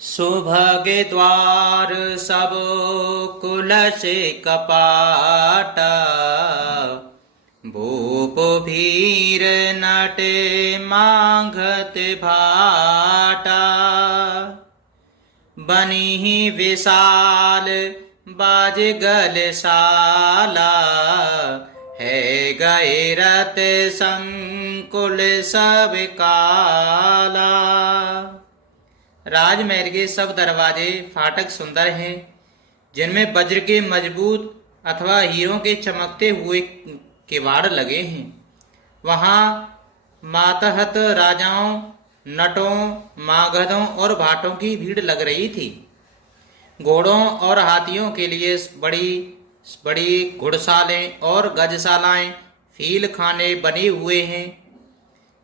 सुभगे द्वार सब कुल से कपाटा। भूप भीर नटे मांगत भाटा। बनी विशाल बाज गलशाला। है गैरत संकुल सब काला। राजमहल के सब दरवाजे फाटक सुंदर हैं, जिनमें वज्र के मजबूत अथवा हीरों के चमकते हुए किवाड़ लगे हैं। वहाँ मातहत राजाओं, नटों, मागधों और भाटों की भीड़ लग रही थी। घोड़ों और हाथियों के लिए बड़ी बड़ी घुड़सालें और गजशालाएं, फील खाने बने हुए हैं,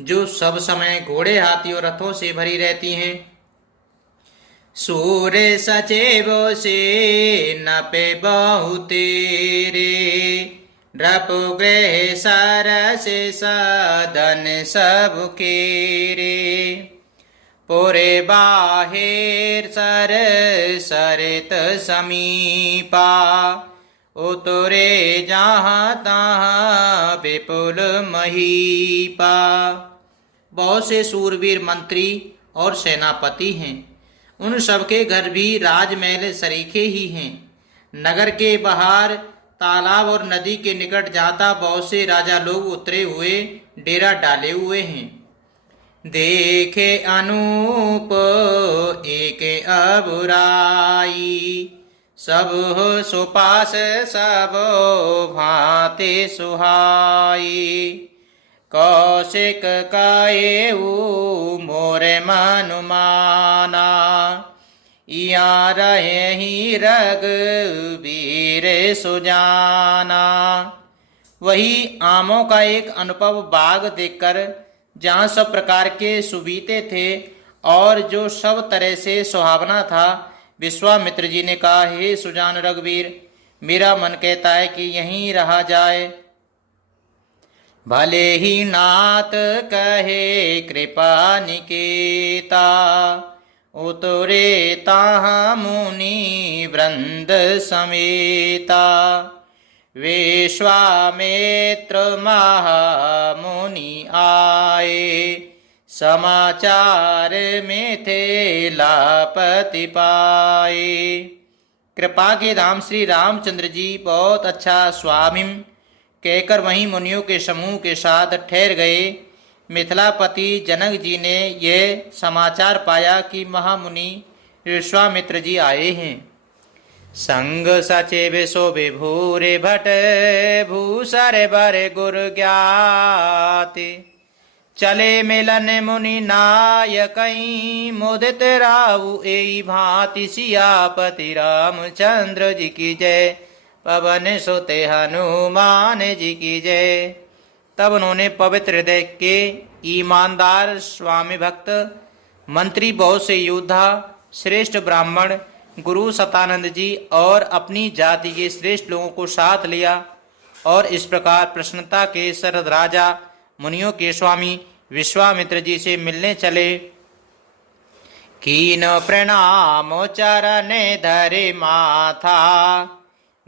जो सब समय घोड़े, हाथी और रथों से भरी रहती हैं। सूर सचेबो से नपे बहु तेरे। नृप गृह सरस सदन सब केरे। पुरे बाहिर सर सरित समीपा। उतरे जहाँ तहाँ विपुल महीपा। बहुत से सूरवीर मंत्री और सेनापति हैं। उन सबके घर भी राजमहल सरीखे ही हैं। नगर के बाहर तालाब और नदी के निकट जाता बहुत से राजा लोग उतरे हुए डेरा डाले हुए हैं। देखे अनूप एक अबुराई। सब सुपास सब भांति सुहाई। कौशिक काएऊ मोर मनुमाना। या रही रघुवीर सुजाना। वही आमों का एक अनुपम बाग देखकर, जहाँ सब प्रकार के सुबीते थे और जो सब तरह से सुहावना था, विश्वामित्र जी ने कहा, हे सुजान रघुवीर, मेरा मन कहता है कि यहीं रहा जाए। भले ही नाथ कहे कृपा निकेता। उतरे ताहाँ मुनि वृंद समेता। विश्वामित्र महामुनि आए। समाचार में थे लापति पाए। कृपा के धाम श्री रामचंद्र जी बहुत अच्छा स्वामी कहकर वहीं मुनियों के समूह के साथ ठहर गए। मिथिलापति जनक जी ने यह समाचार पाया कि महामुनि विश्वामित्र जी आए हैं। संग सचिव शोभे भूरे भट भूसर बर गुर ज्ञाते। चले मिलन मुनि नायक मुदित राउ एई भांति। सियापति रामचंद्र जी की जय। पवन सुते हनुमान जी की जय। तब उन्होंने पवित्र हृदय के ईमानदार स्वामी भक्त, मंत्री, बहुत से योद्धा, श्रेष्ठ ब्राह्मण, गुरु सतानंद जी और अपनी जाति के श्रेष्ठ लोगों को साथ लिया और इस प्रकार प्रसन्नता के शरद राजा मुनियों के स्वामी विश्वामित्र जी से मिलने चले। कीन प्रणाम चरण धरे माथा।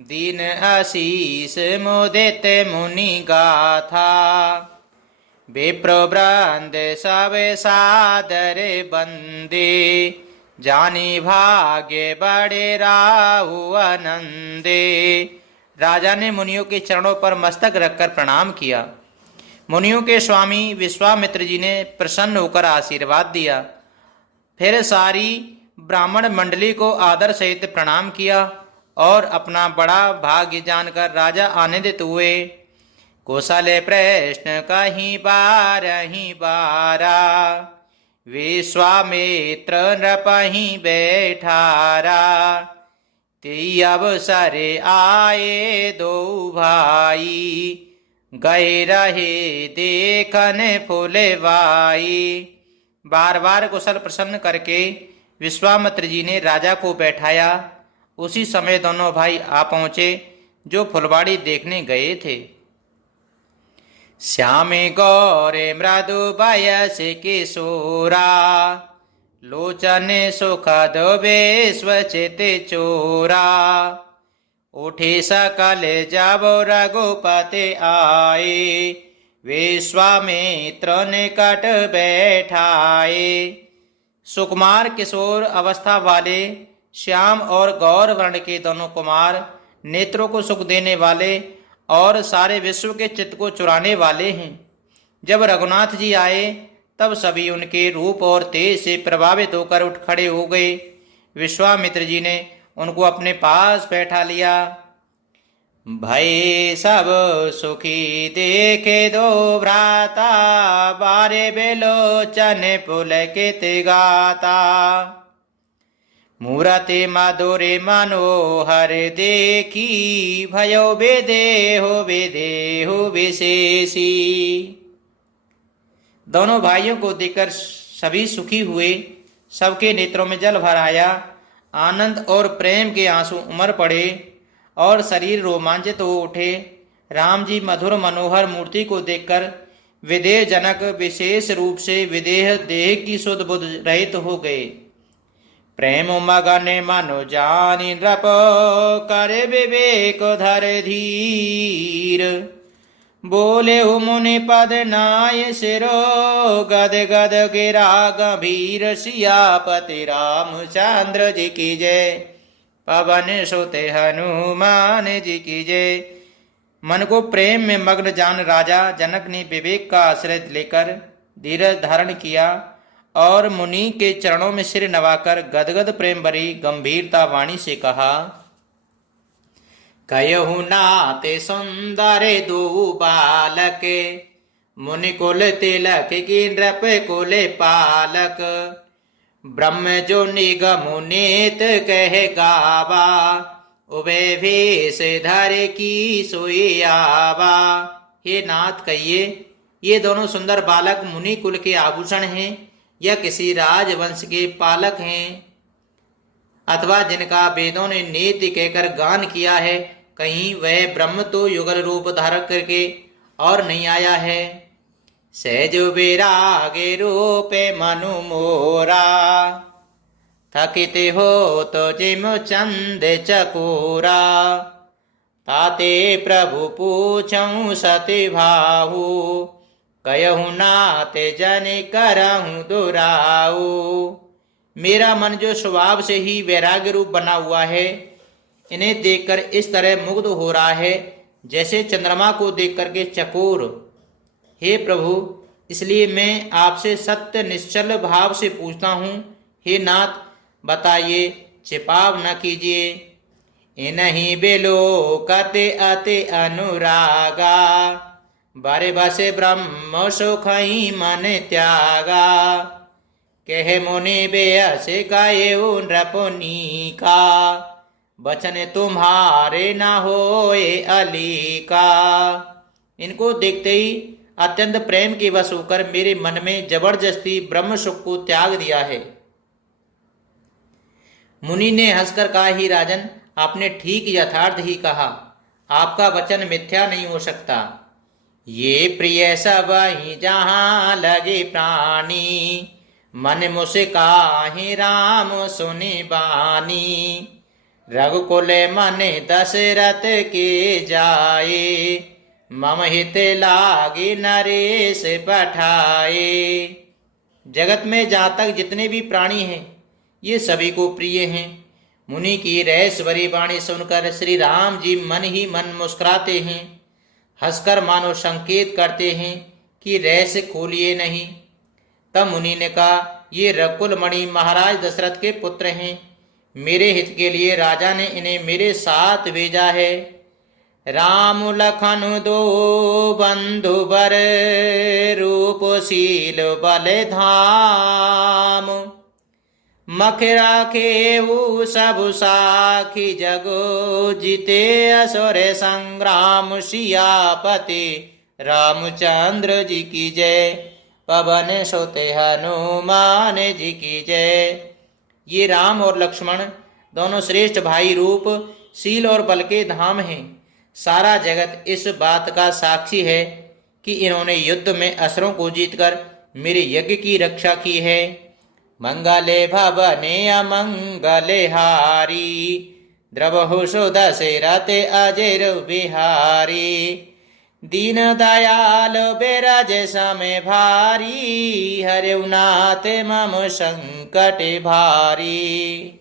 दीन आशीष मुदित मुनि गाथा। विप्र वृंद सब सादर बंदे। जानी भाग्य बड़े राहु आनंदे। राजा ने मुनियों के चरणों पर मस्तक रखकर प्रणाम किया। मुनियों के स्वामी विश्वामित्र जी ने प्रसन्न होकर आशीर्वाद दिया। फिर सारी ब्राह्मण मंडली को आदर सहित प्रणाम किया और अपना बड़ा भाग्य जानकर राजा आनंदित हुए। कौशले प्रश्न कहीं बारही बारा। विश्वामित्र नृपहि बैठारा। ते अवसर आए दो भाई। गए रहे देखन फुलवाई। बार बार कुशल प्रसन्न करके विश्वामित्र जी ने राजा को बैठाया। उसी समय दोनों भाई आ पहुंचे जो फुलवाड़ी देखने गए थे। श्यामे गौरे मृदु बयस किशोरा। लोचन सुख दोबे स्वचित चोरा। उठे सकल जब रघुपति आए, विश्वामित्र निकट बैठाए। सुकुमार किशोर अवस्था वाले श्याम और गौर वर्ण के दोनों कुमार, नेत्रों को सुख देने वाले और सारे विश्व के चित्त को चुराने वाले हैं। जब रघुनाथ जी आए तब सभी उनके रूप और तेज से प्रभावित होकर उठ खड़े हो गए। विश्वामित्र जी ने उनको अपने पास बैठा लिया। भय सब सुखी देखे दो भ्राता, बारे बेलोचन पुलकित गाता। मूरति मधुरे मनोहर देखी, भयो विदेहु विशेषी। दोनों भाइयों को देखकर सभी सुखी हुए, सबके नेत्रों में जल भर आया। आनंद और प्रेम के आंसू उमड़ पड़े और शरीर रोमांचित हो उठे। राम जी मधुर मनोहर मूर्ति को देखकर विदेह जनक विशेष रूप से विदेह देह की सुध बुध रहित हो गए। प्रेम मगन मनो जानि नृप, करे विवेक धर धीर। बोले मुनि पद नाय सिरो, गद गद गिरा गंभीर। सियापति रामचंद्र जी की जय, पवन सुत हनुमान जी की जय। मन को प्रेम में मग्न जान राजा जनक ने विवेक का आश्रय लेकर धीरज धारण किया और मुनि के चरणों में सिर नवाकर गदगद प्रेम भरी गंभीरता वाणी से कहा। कयहु नाते सुंदर दो बालक, मुनि कुल तिलक की नृप कुल पालक। ब्रह्म जो निगम नेत कह गावा, उभय भेष धर की सोई आवा। हे नाथ कहिए, ये दोनों सुंदर बालक मुनि कुल के आभूषण हैं या किसी राजवंश के पालक हैं, अथवा जिनका वेदों ने नीति कहकर गान किया है। कहीं वह ब्रह्म तो युगल रूप धारण करके और नहीं आया है। सहज विरागे रूपे मनु मोरा, थकित हो तो जिम चंद चकोरा। ताते प्रभु पूछऊं सति भाहु, कयहु नाते जन करहूं दुराऊ। मेरा मन जो स्वभाव से ही वैराग्य रूप बना हुआ है, इन्हें देखकर इस तरह मुग्ध हो रहा है जैसे चंद्रमा को देख करके चकोर। हे प्रभु, इसलिए मैं आपसे सत्य निश्चल भाव से पूछता हूँ। हे नाथ, बताइए, छिपाव न कीजिए। इन्हीं बेलोकते अति अनुरागा, बारे बसे ब्रह्म सुख ही मन त्यागा। कहे मुनि बेयस कायु नृपुनी का, बचन तुम्हारे न होए अली का। इनको देखते ही अत्यंत प्रेम के वश होकर मेरे मन में जबरदस्ती ब्रह्म सुख को त्याग दिया है। मुनि ने हंसकर कहा, ही राजन, आपने ठीक यथार्थ ही कहा। आपका वचन मिथ्या नहीं हो सकता। ये प्रिय सब ही जहां लगे प्राणी, मन मुझसे काहि राम सुनि बानी। रघुकुल मन दशरथ के जाए, मम हित लागे नरेश पठाए। जगत में जहाँ तक जितने भी प्राणी हैं, ये सभी को प्रिय हैं। मुनि की रहस्यभरी वाणी सुनकर श्री राम जी मन ही मन मुस्कुराते हैं, हंसकर मानो संकेत करते हैं कि रहस्य खोलिए नहीं। तब मुनि ने कहा, ये रघुकुल मणि महाराज दशरथ के पुत्र हैं। मेरे हित के लिए राजा ने इन्हें मेरे साथ भेजा है। राम लखन दो बंधु बर, रूप शील बल धाम। मख राखे सब साखी जगो, जीते असुर संग्राम। सियापति रामचंद्र जी की जय, पवन सुत हनुमान जी की जय। ये राम और लक्ष्मण दोनों श्रेष्ठ भाई रूप, शील और बल के धाम हैं। सारा जगत इस बात का साक्षी है कि इन्होंने युद्ध में असुरों को जीतकर मेरे यज्ञ की रक्षा की है। मंगले भवने अमंगले हारी द्रवहु सुदशरथ अजिर बिहारी दीन दयाल बिरज समय भारी हरिउ नाथ मम संकट भारी।